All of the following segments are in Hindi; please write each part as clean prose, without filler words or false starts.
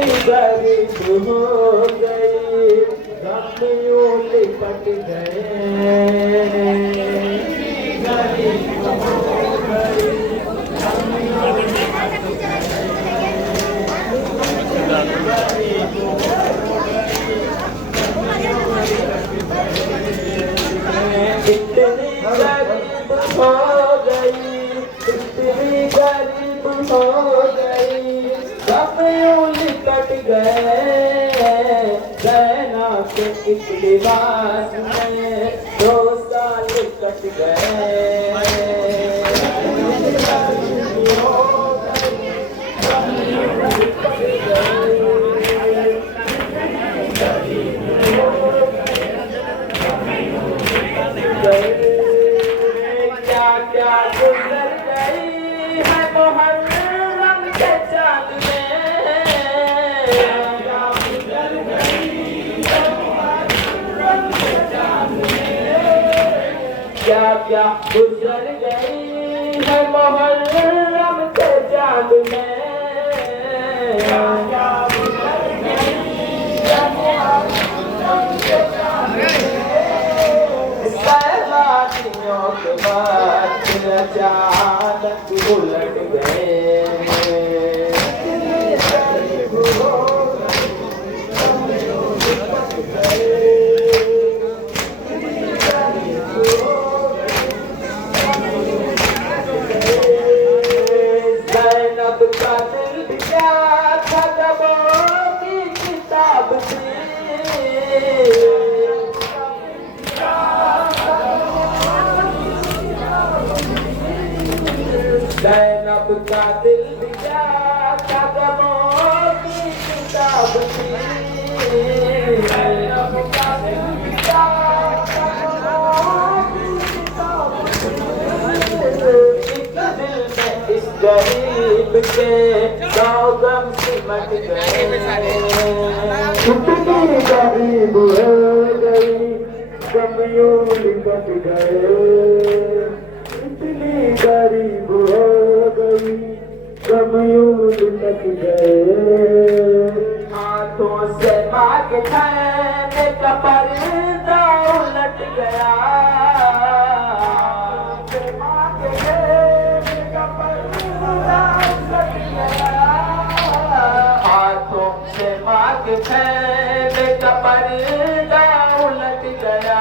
गरीब हो गई, गम यूं लिपट गए। गरीब हो गई, गम यूं लिपट गए। गरीब हो गई, गम यूं लिपट गए। इतनी गरीब हो गई, इतनी गरीब हो गई, गम यूं लिपट गए। रहना के इस लिबास में 2 साल कट गए। क्या क्या गुजर गई है मुहर्रम के चाँद में। क्या गुजर गई है मुहर्रम के चाँद में। क्या क्या गुजर गई है मुहर्रम के चाँद में। क्या क्या गुजर गई है मुहर्रम के चाँद में। सहवानियों के बाद अचानक उलट गए। ज़ैनब का दिल भी क्या था दबों की किताब थी। ज़ैनब का दिल भी क्या था गमों की किताब थी। ज़ैनब का दिल भी क्या था गमों की किताब थी। एक दिल में इस गरीब के 100 गम सिमट गए। कितनी गरीब हो गई, गम यूं लिपट गए। इतनी गरीब हो गई, गम यूं लिपट गए। हाथों से मांग खाने का पर्दा उलट गया। मांग खाने का पर्दा उलट गया। हाथों से मांग खाने का पर्दा उलट गया।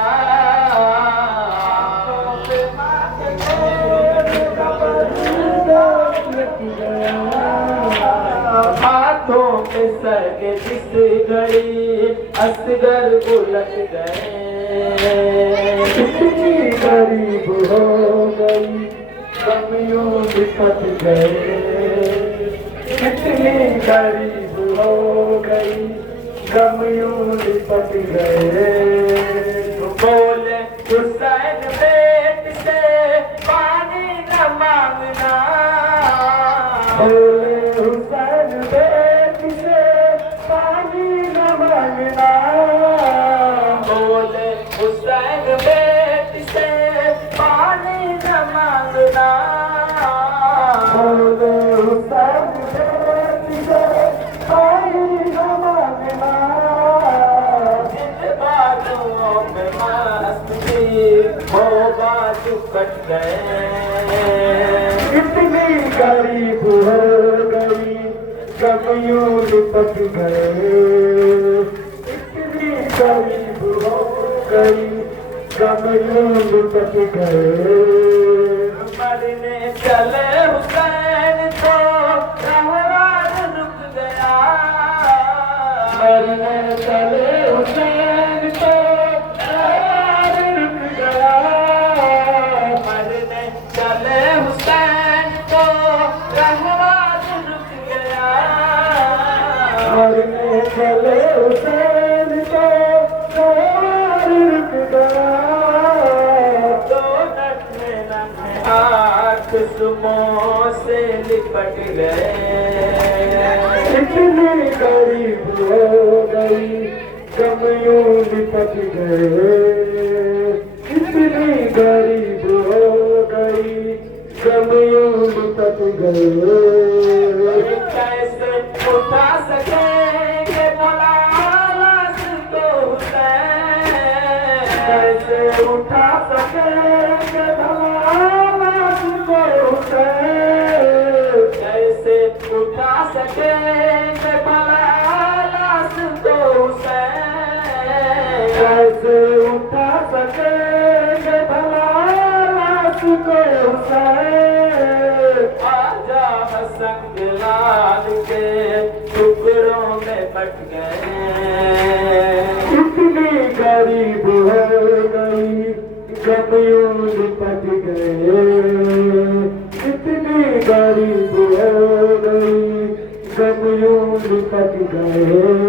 हाथों पे सगे जिस घड़ी असगर उलट गए। इतनी गरीब हो गई, गम यूं लिपट गए। इतनी गरीब हो गई, गम यूं लिपट गए। बोले हुसैन बेट से पानी न मांगना। बोले हुसैन बेट से पानी न मांगना। बोले हुसैन बेट से पानी न मांगना। बोले हुसैन बेट से पानी न मांगना। जिन बाजुओं पे मस्ती वो बाजू कट गए। इतनी गरीब हो गई, गम यूं लिपट गए। इतनी गरीब हो गई, गम यूं लिपट गए। मरने चले हुसैन तो रहवार रुक गया। मरने चले हुसैन तो रहवार रुक गया। मरने चले हुसैन तो रहवार रुक गया। मरने चले हुसैन तो रहवार रुक गया। तो नन्हे नन्हे हाथ सुमों से लिपट गए। इतनी गरीब हो गई, गम यूं लिपट गए। इतनी गरीब हो गई, गम यूं लिपट गए। कैसे उठा सके सकेंगे भला लाश को हुसैन, कैसे उठा सकेंगे भला लाश को हुसैन। आजा हसन के लाल के टुकड़ों में बट गए, इतनी गरीब हो गई जब यूं लिपट गए, इतनी गरीब हो गई जब यूं लिपट गए।